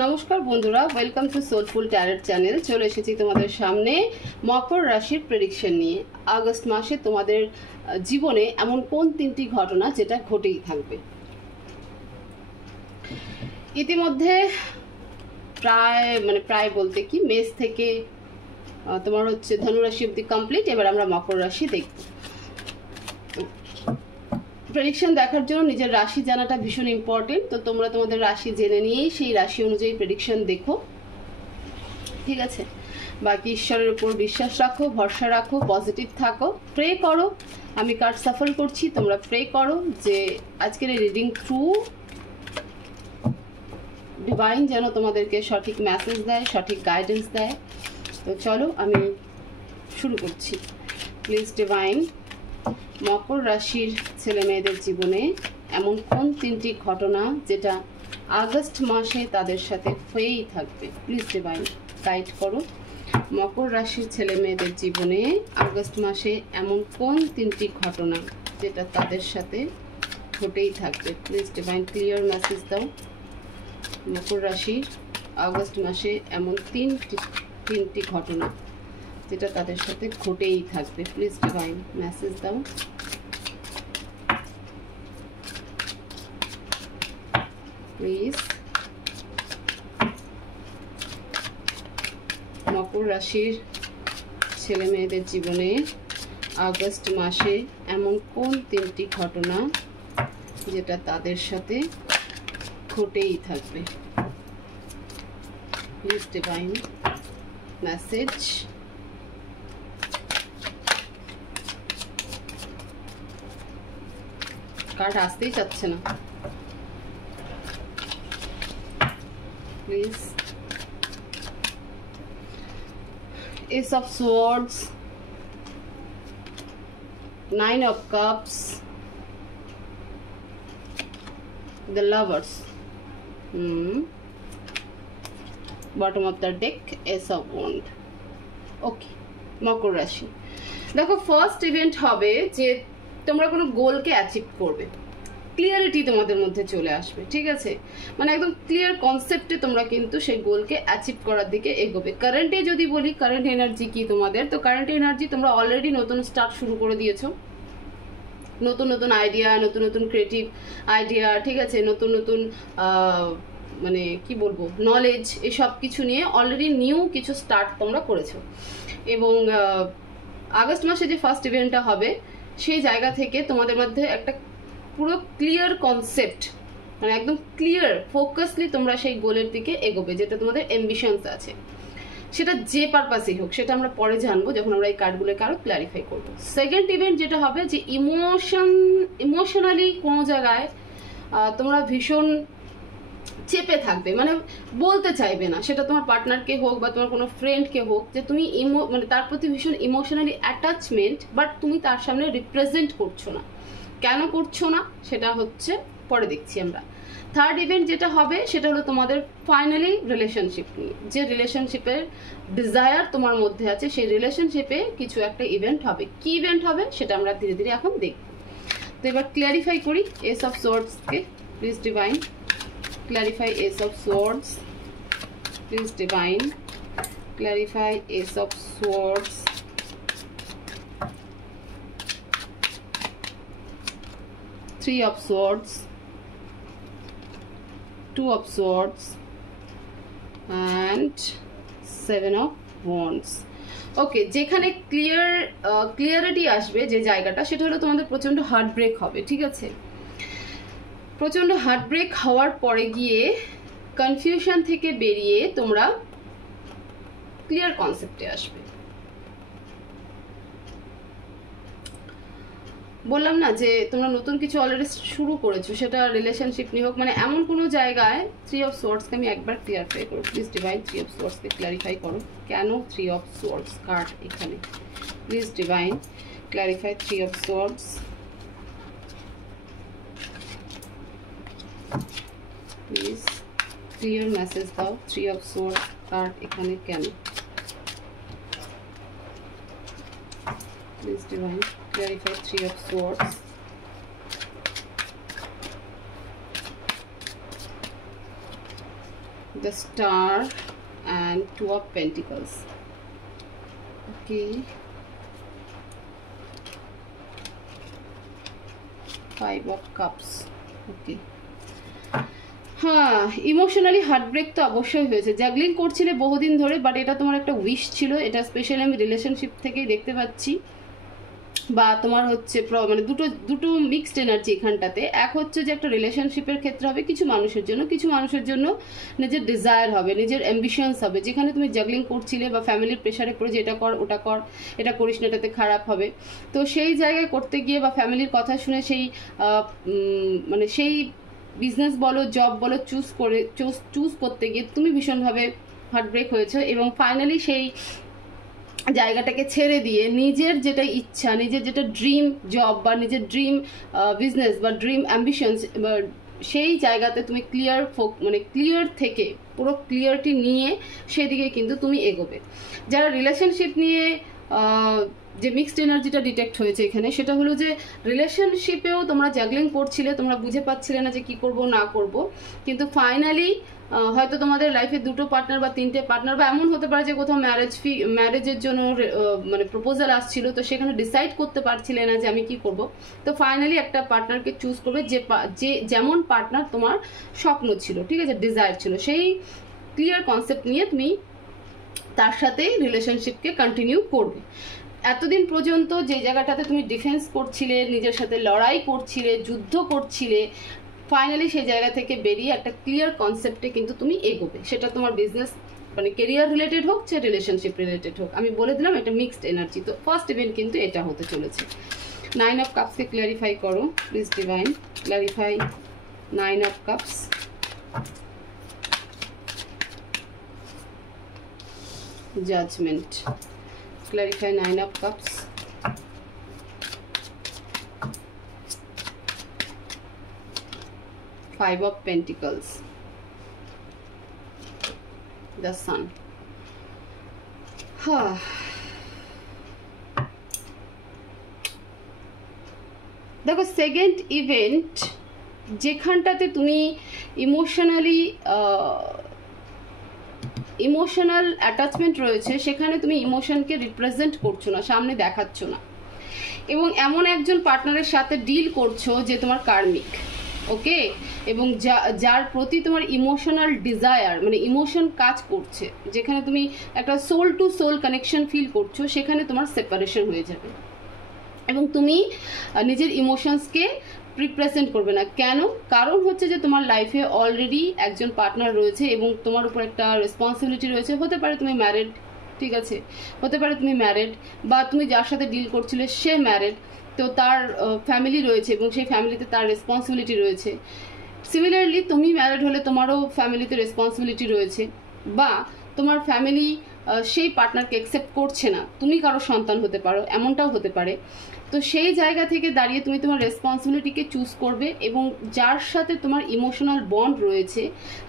নমস্কার বন্ধুরা, welcome to soulful tarot channel. চলে এসেছি তোমাদের সামনে মকর রাশির প্রেডিকশন নিয়ে। আগস্ট মাসে তোমাদের জীবনে এমন কোন তিনটি ঘটনা যেটা ঘটেই থাকবে। ইতিমধ্যে প্রায় বলতে কি মেষ থেকে তোমার হচ্ছে ধনুরাশি অব্দি কমপ্লিট। এবার আমরা মকর রাশি দেখব। প্রেডিকশন দেখার জন্য নিজের রাশি জানাটা ভীষণ ইম্পর্টেন্ট। তো তোমরা তোমাদের রাশি জেনে নিয়েই সেই রাশি অনুযায়ী প্রেডিকশন দেখো, ঠিক আছে? বাকি ঈশ্বরের উপর বিশ্বাস রাখো, ভরসা রাখো, পজিটিভ থাকো, প্রে করো। আমি কার্ড সাফল করছি, তোমরা প্রে করো যে আজকের এই রিডিং থ্রু ডিভাইন যেন তোমাদেরকে সঠিক মেসেজ দেয়, সঠিক গাইডেন্স দেয়। তো চলো আমি শুরু করছি। প্লিজ ডিভাইন, মকর রাশির ছেলে মেয়েদের জীবনে এমন কোন তিনটি ঘটনা যেটা আগস্ট মাসে তাদের সাথে হয়েই থাকবে? প্লিজ ডিভাইন গাইড করো। মকর রাশির ছেলে মেয়েদের জীবনে আগস্ট মাসে এমন কোন তিনটি ঘটনা যেটা তাদের সাথে ঘটেই থাকবে? প্লিজ ডিভাইন ক্লিয়ার মেসেজ দাও। মকর রাশির আগস্ট মাসে এমন তিনটি ঘটনা যেটা তাদের সাথে ঘটেই থাকবে। প্লিজ ডিভাইন মেসেজ দাও। প্লিজ মকর রাশির ছেলে মেয়েদের জীবনে আগস্ট মাসে এমন কোন তিনটি ঘটনা যেটা তাদের সাথে ঘটেই থাকবে? Please divine message. কার্ড আসতেই চাচ্ছে না। Please Ace of Swords, Nine of Cups, the Lovers, bottom of the deck, Ace of Wands. ওকে, মকর রাশি দেখো, ফার্স্ট ইভেন্ট হবে যে তোমরা কোনো গোলকে অ্যাচিভ করবে। ক্লিয়ারিটি তোমাদের মধ্যে চলে আসবে, ঠিক আছে? মানে একদম ক্লিয়ার কনসেপ্টে তোমরা কিন্তু সেই গোলকে অ্যাচিভ করার দিকে এগোবে। কারেন্টে যদি বলি, কারেন্ট এনার্জি কি তোমাদের? তো কারেন্ট এনার্জি তোমরা অলরেডি নতুন স্টার্ট শুরু করে দিয়েছো। নতুন নতুন আইডিয়া, নতুন নতুন ক্রিয়েটিভ আইডিয়া, ঠিক আছে? নতুন নতুন মানে কি বলবো, নলেজ, এই সব কিছু নিয়ে অলরেডি নিউ কিছু স্টার্ট তোমরা করেছো। এবং আগস্ট মাসে যে ফার্স্ট ইভেন্টটা হবে সেই জায়গা থেকে তোমাদের মধ্যে একটা পুরো ক্লিয়ার কনসেপ্ট, মানে একদম ক্লিয়ার ফোকাসলি তোমরা সেই গোলের দিকে এগোবে, যেটা তোমাদের অ্যাম্বিশনস আছে। সেটা যে পারপাসেই হোক, সেটা আমরা পরে জানবো যখন আমরা এই কার্ডগুলোকে আরো ক্ল্যারিফাই করবো। সেকেন্ড ইভেন্ট যেটা হবে যে ইমোশনালি কোনো জায়গায় তোমরা ভীষণ চেপে থাকবে, মানে বলতে চাইবে না, সেটা তোমার পার্টনারকে হোক বা তোমার কোনো ফ্রেন্ডকে হোক, যে তুমি মানে তার প্রতি ভীষণ ইমোশনালি অ্যাটাচমেন্ট, বাট তুমি তার সামনে রিপ্রেজেন্ট করছো না। কেন করছো না সেটা হচ্ছে পরে দেখছি আমরা। থার্ড ইভেন্ট যেটা হবে সেটা হলো তোমাদের ফাইনালি রিলেশনশিপ নিয়ে, যে রিলেশনশিপের ডিজায়ার তোমার মধ্যে আছে, সেই রিলেশনশিপে কিছু একটা ইভেন্ট হবে। কি ইভেন্ট হবে সেটা আমরা ধীরে ধীরে এখন দেখব। তো এবার ক্লিয়ারিফাই করি এস অফ সোর্ডসকে। Please divine clarify ace of swords. Please divine clarify ace of swords. Three of Swords, Two of Swords, and Seven of Wands. ওকে, যেখানে ক্লিয়ারিটি আসবে যে জায়গাটা, সেটা হলো তোমাদের প্রচন্ড হার্ট ব্রেক হবে, ঠিক আছে? প্রচন্ড হার্ট ব্রেক হওয়ার পরে গিয়ে কনফিউশন থেকে বেরিয়ে তোমরা ক্লিয়ার কনসেপ্টে আসবে। বললাম না যে তোমরা নতুন কিছু অলরেডি শুরু করেছো, সেটা রিলেশনশিপ নিয়ে হোক, মানে এমন কোনো জায়গায় থ্রি অফ সোর্ডসকে আমি একবার ক্লিয়ারিফাই করো। প্লিজ ডিভাইন থ্রি অফ সোর্ডসকে ক্লিয়ারিফাই করো। কেন থ্রি অফ সোর্ডস কার্ড এখানে? Please divine clarify three of swords. Please clear message দাও, থ্রি অফ সোর্ডস কার্ড এখানে কেন? Please divine clarify three of swords. the Star and Two of Pentacles. Okay, Five of Cups. Okay, হ্যাঁ, emotionally heartbreak তো অবশ্যই হয়েছে। Juggling করছিলে বহুদিন ধরে, বাট এটা তোমার একটা উইশ ছিল, এটা স্পেশালি আমি রিলেশনশিপ থেকেই দেখতে পাচ্ছি। বা তোমার হচ্ছে মানে দুটো মিক্সড এনার্জি এখানটাতে। এক হচ্ছে যে একটা রিলেশনশিপের ক্ষেত্রে হবে কিছু মানুষের জন্য, কিছু মানুষের জন্য নিজের ডিজায়ার হবে, নিজের অ্যাম্বিশনস হবে। যেখানে তুমি জাগলিং করছিলে বা ফ্যামিলির প্রেশারে পড়ে যে এটা কর ওটা কর, এটা করিস না, এটাতে খারাপ হবে, তো সেই জায়গায় করতে গিয়ে বা ফ্যামিলির কথা শুনে সেই মানে সেই বিজনেস বলো জব বলো চুজ করতে গিয়ে তুমি ভীষণভাবে হার্টব্রেক হয়েছে। এবং ফাইনালি সেই জায়গাটাকে ছেড়ে দিয়ে নিজের যেটা ইচ্ছা, নিজের যেটা ড্রিম জব বা নিজের ড্রিম বিজনেস বা ড্রিম অ্যাম্বিশনস, সেই জায়গাতে তুমি ক্লিয়ার থেকে পুরো ক্লিয়ারিটি নিয়ে সেদিকে কিন্তু তুমি এগোবে। যারা রিলেশনশিপ নিয়ে যে মিক্সড এনার্জিটা ডিটেক্ট হয়েছে এখানে, সেটা হলো যে রিলেশনশিপেও তোমরা জাগলিং করছিলে, তোমরা বুঝে পাচ্ছিলে না যে কি করব না করব, কিন্তু ফাইনালি হয়তো তোমাদের লাইফে দুটো পার্টনার বা তিনটে পার্টনার, বা এমন হতে পারে যে কোথাও ম্যারেজের জন্য মানে প্রপোজাল আসছিল, তো সেখানে ডিসাইড করতে পারছিলে না যে আমি কি করব। তো ফাইনালি একটা পার্টনারকে চুজ করবে যে যেমন পার্টনার তোমার স্বপ্ন ছিল, ঠিক আছে, ডিজায়ার ছিল, সেই ক্লিয়ার কনসেপ্ট নিয়ে তুমি তার সাথে রিলেশনশিপকে কন্টিনিউ করবে। এতদিন পর্যন্ত যে জায়গাটাতে তুমি ডিফেন্স করছিলে, নিজের সাথে লড়াই করছিলে, যুদ্ধ করছিলে, ফাইনালি সেই জায়গা থেকে বেরিয়ে একটা ক্লিয়ার কনসেপ্টে কিন্তু তুমি এগোবে। সেটা তোমার বিজনেস মানে কেরিয়ার রিলেটেড হোক, সে রিলেশনশিপ রিলেটেড হোক। আমি বলে দিলাম এটা মিক্সড এনার্জি। তো ফার্স্ট ইভেন্ট কিন্তু এটা হতে চলেছে। 9 অফ কাপসকে ক্ল্যারিফাই করো please divine, clarify 9 of cups. Judgement, clarify 9 of cups, Five of Pentacles, the Sun. দেখো সেকেন্ড ইভেন্ট যেখানটাতে তুমি ইমোশনাল অ্যাটাচমেন্ট রয়েছে, সেখানে তুমি ইমোশনকে রিপ্রেজেন্ট করছো না, সামনে দেখাচ্ছ না, এবং এমন একজন পার্টনারের সাথে ডিল করছো যে তোমার কার্মিক, ওকে, এবং যার প্রতি তোমার ইমোশনাল ডিজায়ার মানে ইমোশন কাজ করছে, যেখানে তুমি একটা soul to soul connection feel করছো, সেখানে তোমার সেপারেশন হয়ে যাবে এবং তুমি নিজের ইমোশনসকে রিপ্রেজেন্ট করবে না। কেন? কারণ হচ্ছে যে তোমার লাইফে অলরেডি একজন পার্টনার রয়েছে এবং তোমার উপর একটা রেসপন্সিবিলিটি রয়েছে। হতে পারে তুমি ম্যারিড, ঠিক আছে, হতে পারে তুমি ম্যারিড, বা তুমি যার সাথে ডিল করছিলে সে ম্যারিড, তো তার ফ্যামিলি রয়েছে এবং সেই ফ্যামিলিতে তার রেসপন্সিবিলিটি রয়েছে। সিমিলারলি তুমি ম্যারিড হলে তোমারও ফ্যামিলিতে রেসপন্সিবিলিটি রয়েছে, বা তোমার ফ্যামিলি সেই পার্টনারকে অ্যাকসেপ্ট করছে না, তুমি কারো সন্তান হতে পারো, এমনটাও হতে পারে। তো সেই জায়গা থেকে দাঁড়িয়ে তুমি তোমার রেসপন্সিবিলিটিকে চুজ করবে এবং যার সাথে তোমার ইমোশনাল বন্ড রয়েছে,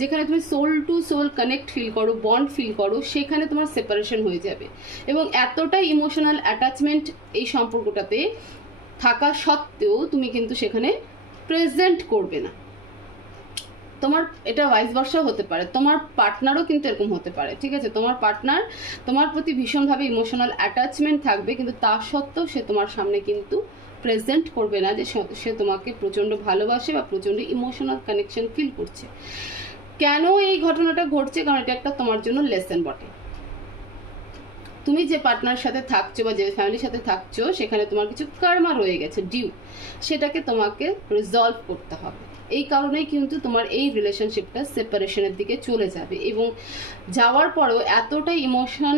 যেখানে তুমি soul to soul connect feel করো, বন্ড ফিল করো, সেখানে তোমার সেপারেশন হয়ে যাবে। এবং এতটাই ইমোশনাল অ্যাটাচমেন্ট এই সম্পর্কটাতে থাকা সত্ত্বেও তুমি কিন্তু সেখানে প্রেজেন্ট করবে না। তোমার এটা ভাইস ভার্সা হতে পারে, তোমার পার্টনারও কিন্তু এরকম হতে পারে, ঠিক আছে, তোমার পার্টনার তোমার প্রতি ভীষণভাবে ইমোশনাল অ্যাটাচমেন্ট থাকবে, কিন্তু তা সত্ত্বেও সে তোমার সামনে কিন্তু প্রেজেন্ট করবে না যে সে তোমাকে প্রচণ্ড ভালোবাসে বা প্রচণ্ড ইমোশনাল কানেকশন ফিল করছে। কেন এই ঘটনাটা ঘটছে? কারণ এটা একটা তোমার জন্য লেসন বটে। তুমি যে পার্টনার সাথে থাকছো বা যে ফ্যামিলির সাথে থাকছো, সেখানে তোমার কিছু কর্মা রয়ে গেছে ডিউ, সেটাকে তোমাকে রিজলভ করতে হবে। এই কারণেই কিন্তু তোমার এই রিলেশনশিপটা সেপারেশনের দিকে চলে যাবে, এবং যাওয়ার পরেও এতটাই ইমোশন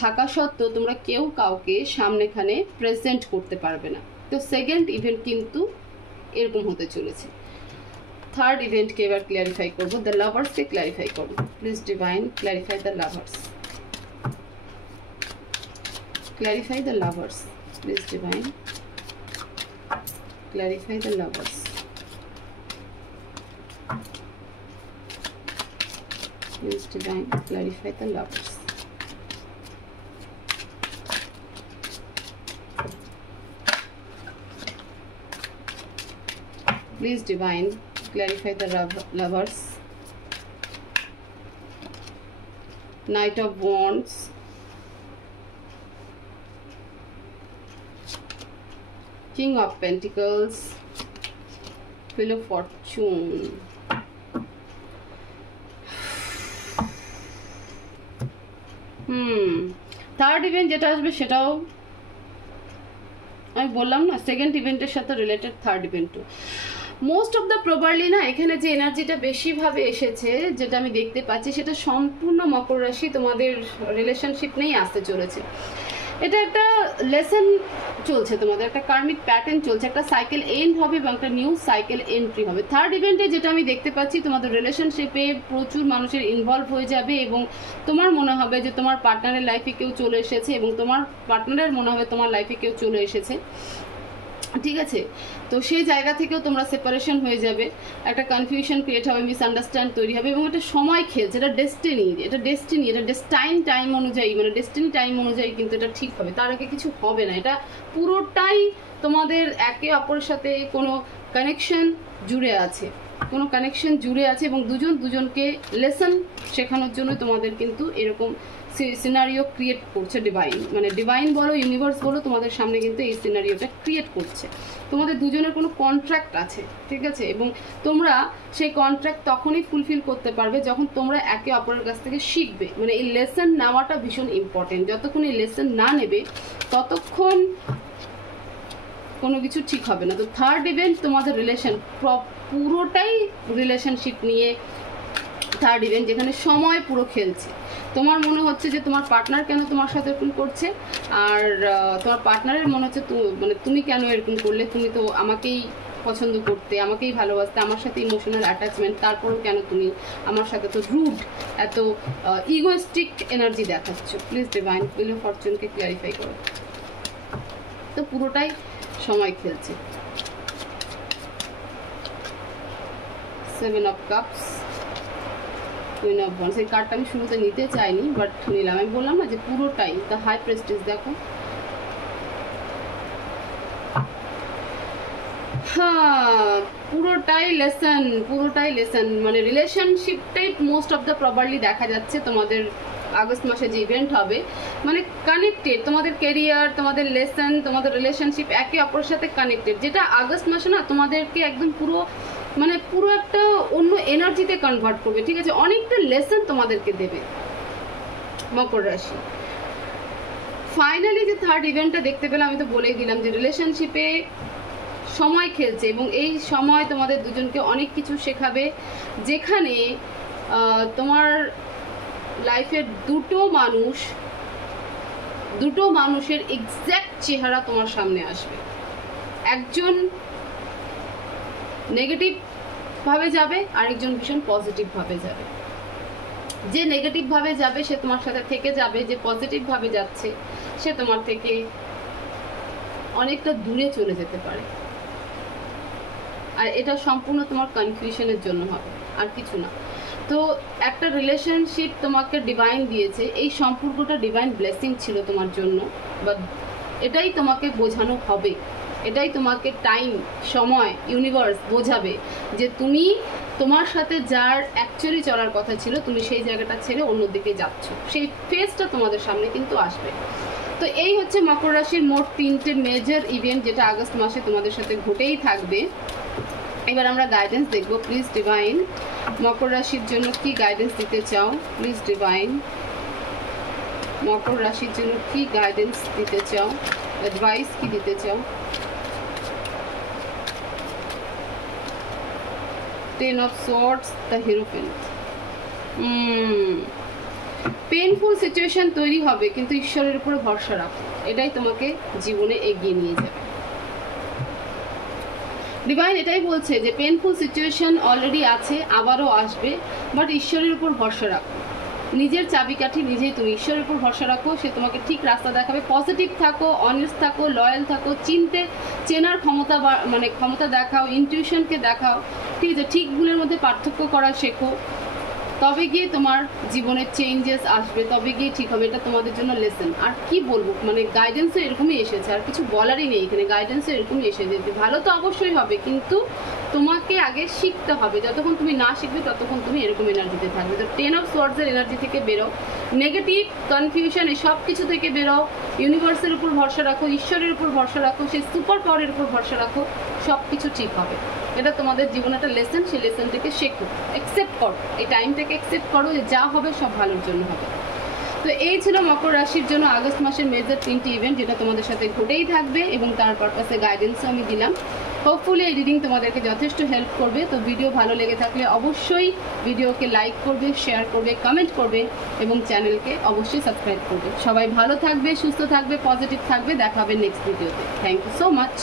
থাকা সত্ত্বেও তোমরা কেউ কাউকে সামনেখানে প্রেজেন্ট করতে পারবে না। তো সেকেন্ড ইভেন্ট কিন্তু এরকম হতে চলেছে। থার্ড ইভেন্টকে এবার ক্লিয়ারিফাই করবো, দ্য লাভার্সকে ক্লিয়ারিফাই করবো please divine, clarify the lovers, clarify the lovers please divine, clarify the lovers, please divine, clarify the lovers, please divine, clarify the lovers, Knight of Wands, King of Pentacles, Wheel of Fortune. Third event যেটা আসবে সেটাও আমি বললাম না, second ইভেন্টের সাথে related third ইভেন্টও most of the probably না। এখানে যে এনার্জিটা বেশিভাবে এসেছে, যেটা আমি দেখতে পাচ্ছি, সেটা সম্পূর্ণ মকর রাশি তোমাদের রিলেশনশিপ নিয়েই আসতে চলেছে। এটা একটা লেসন চলছে, তোমাদের একটা কার্মিক প্যাটার্ন চলছে, একটা সাইকেল এন্ড হবে এবং একটা নিউ সাইকেল এন্ট্রি হবে। থার্ড ইভেন্টে যেটা আমি দেখতে পাচ্ছি, তোমাদের রিলেশনশিপে প্রচুর মানুষের ইনভলভ হয়ে যাবে এবং তোমার মনে হবে যে তোমার পার্টনারের লাইফে কেউ চলে এসেছে এবং তোমার পার্টনারের মনে হবে তোমার লাইফে কেউ চলে এসেছে, ঠিক আছে? তো সেই জায়গা থেকেও তোমরা সেপারেশন হয়ে যাবে, একটা কনফিউশন ক্রিয়েট হবে, মিসআন্ডারস্ট্যান্ড তৈরি হবে এবং এটা সময় খেলছে, এটা ডেস্টিনি, এটা টাইম অনুযায়ী, মানে ডেস্টিনি টাইম অনুযায়ী কিন্তু এটা ঠিক হবে, তার আগে কিছু হবে না। এটা পুরোটাই তোমাদের একে অপরের সাথে কোনো কানেকশন জুড়ে আছে, এবং দুজন দুজনকে লেসন শেখানোর জন্য তোমাদের কিন্তু এরকম সিনারিও ক্রিয়েট করছে ডিভাইন, মানে ডিভাইন বলো, ইউনিভার্স বলো, তোমাদের সামনে কিন্তু এই সিনারিওটা ক্রিয়েট করছে। তোমাদের দুজনের কোনো কন্ট্রাক্ট আছে, ঠিক আছে? এবং তোমরা সেই কন্ট্রাক্ট তখনই ফুলফিল করতে পারবে যখন তোমরা একে অপরের কাছ থেকে শিখবে। মানে এই লেসন নেওয়াটা ভীষণ ইম্পর্টেন্ট। যতক্ষণ এই লেসন না নেবে ততক্ষণ কোনো কিছু ঠিক হবে না। তো থার্ড ইভেন্ট তোমাদের পুরোটাই রিলেশনশিপ নিয়ে থার্ড ইভেন্ট, যেখানে সময় পুরো খেলছে। তোমার মনে হচ্ছে যে তোমার পার্টনার কেন তোমার সাথে এরকম করছে, আর তোমার পার্টনারের মনে হচ্ছে মানে তুমি কেন এরকম করলে, তুমি তো আমাকেই পছন্দ করতে, আমাকেই ভালোবাসতে, আমার সাথে ইমোশনাল অ্যাটাচমেন্ট, তারপরেও কেন তুমি আমার সাথে তো রুড, এত ইগোস্টিক এনার্জি দেখাচ্ছ। প্লিজ ডিভাইন হুইল অফ ফরচুনকে ক্লিয়ারিফাই করো। তো পুরোটাই সময় খেলছে। 7 of Cups, Queen of Wands, এই কার্ডটা আমি শুরুতে নিতে চাইনি বাট নিলাম। আমি বললাম না যে পুরোটাই দ্য হাই প্রেস্টিজ, দেখো পুরোটাই লেসন, মানে রিলেশনশিপটাই মোস্ট অফ দ্য প্রবাবলি দেখা যাচ্ছে তোমাদের আগস্ট মাসে যে ইভেন্ট হবে, মানে কানেক্টেড, তোমাদের ক্যারিয়ার, তোমাদের লেসন, তোমাদের রিলেশনশিপ একে অপরের সাথে কানেক্টেড, যেটা আগস্ট মাসে না তোমাদেরকে একদম পুরো একটা অন্য এনার্জিতে কনভার্ট করবে, ঠিক আছে? অনেকটা লেসন তোমাদেরকে দেবে মকর রাশি। ফাইনালি যে থার্ড ইভেন্টটা দেখতে পেলাম, আমি তো বলেই দিলাম যে রিলেশনশিপে সময় খেলছে এবং এই সময় তোমাদের দুজনকে অনেক কিছু শেখাবে, যেখানে তোমার লাইফের দুটো মানুষের এক্স্যাক্ট চেহারা তোমার সামনে আসবে। একজন নেগেটিভ ভাবে যাবে, আরেকজন ভীষণ পজিটিভ ভাবে যাবে। যে নেগেটিভ ভাবে যাবে সে তোমার সাথে থেকে যাবে, যে পজিটিভ ভাবে যাচ্ছে সে তোমার থেকে অনেকটা দূরে চলে যেতে পারে। আর এটা সম্পূর্ণ তোমার কনফিউশনের জন্য হবে, আর কিছু না। তো একটা রিলেশনশিপ তোমাকে ডিভাইন দিয়েছে, এই সম্পর্কটা ডিভাইন ব্লেসিং ছিল তোমার জন্য, বাট এটাই তোমাকে বোঝানো হবে, এটাই তোমাকে টাইম, সময়, ইউনিভার্স বোঝাবে যে তুমি তোমার সাথে যার অ্যাকচুয়ালি চলার কথা ছিল, তুমি সেই জায়গাটা ছেড়ে অন্যদিকে যাচ্ছ, সেই ফেজটা তোমাদের সামনে কিন্তু আসবে। তো এই হচ্ছে মকর রাশির মোট 3টে মেজর ইভেন্ট, যেটা আগস্ট মাসে তোমাদের সাথে ঘটেই থাকবে। এবার আমরা গাইডেন্স দেখব। প্লিজ ডিভাইন মকর রাশির জন্য কি গাইডেন্স দিতে চাও? প্লিজ ডিভাইন মকর রাশির জন্য কি গাইডেন্স দিতে চাও, অ্যাডভাইস কি দিতে চাও? 10 of Swords, the Hierophant। Painful situation তৈরি হবে, কিন্তু ঈশ্বরের উপরে ভরসা রাখো, এটাই তোমাকে জীবনে এগিয়ে নিয়ে যাবে। ডিভাইন এটাই বলছে যে পেইনফুল সিচুয়েশন অলরেডি আছে, আবারও আসবে, বাট ঈশ্বরের উপর ভরসা রাখো। নিজের চাবিকাঠি নিজেই তুমি, ঈশ্বরের উপর ভরসা রাখো, সে তোমাকে ঠিক রাস্তা দেখাবে। পজিটিভ থাকো, অনেস্ট থাকো, লয়াল থাকো, চেনার ক্ষমতা দেখাও, ইনটিউশনকে দেখাও, ঠিক আছে? ঠিক ভুলের মধ্যে পার্থক্য করা শেখো, তবে গিয়ে তোমার জীবনের চেঞ্জেস আসবে, তবে গিয়ে ঠিক হবে। এটা তোমাদের জন্য লেসন। আর কি বলবো, মানে গাইডেন্সও এরকমই এসেছে, আর কিছু বলারই নেই এখানে। গাইডেন্সও এরকমই এসেছে, ভালো তো অবশ্যই হবে, কিন্তু তোমাকে আগে শিখতে হবে, যতক্ষণ তুমি না শিখবে ততক্ষণ তুমি এরকম এনার্জিতে থাকবে। তো 10 অফ সোয়ার্ডসের এনার্জি থেকে বেরো, নেগেটিভ কনফিউশন এই সব কিছু থেকে বেরো, ইউনিভার্সের উপর ভরসা রাখো, ঈশ্বরের উপর ভরসা রাখো, সেই সুপার পাওয়ারের উপর ভরসা রাখো, সব কিছু ঠিক হবে। এটা তোমাদের জীবনে একটা লেসন, সেই লেসনটাকে শেখো, অ্যাকসেপ্ট করো, এই টাইমটাকে অ্যাকসেপ্ট করো যে যা হবে সব ভালোর জন্য হবে। তো এই ছিল মকর রাশির জন্য আগস্ট মাসের মেজর 3টি ইভেন্ট, যেটা তোমাদের সাথে ঘটেই থাকবে এবং তার পারপাসে গাইডেন্সও আমি দিলাম। হোপফুলি এই রিডিং তোমাদেরকে যথেষ্ট হেল্প করবে। তো ভিডিও ভালো লেগে থাকলে অবশ্যই ভিডিওকে লাইক করবে, শেয়ার করবে, কমেন্ট করবে এবং চ্যানেলকে অবশ্যই সাবস্ক্রাইব করবে। সবাই ভালো থাকবে, সুস্থ থাকবে, পজিটিভ থাকবে। দেখা হবে নেক্সট ভিডিওতে। Thank you so much.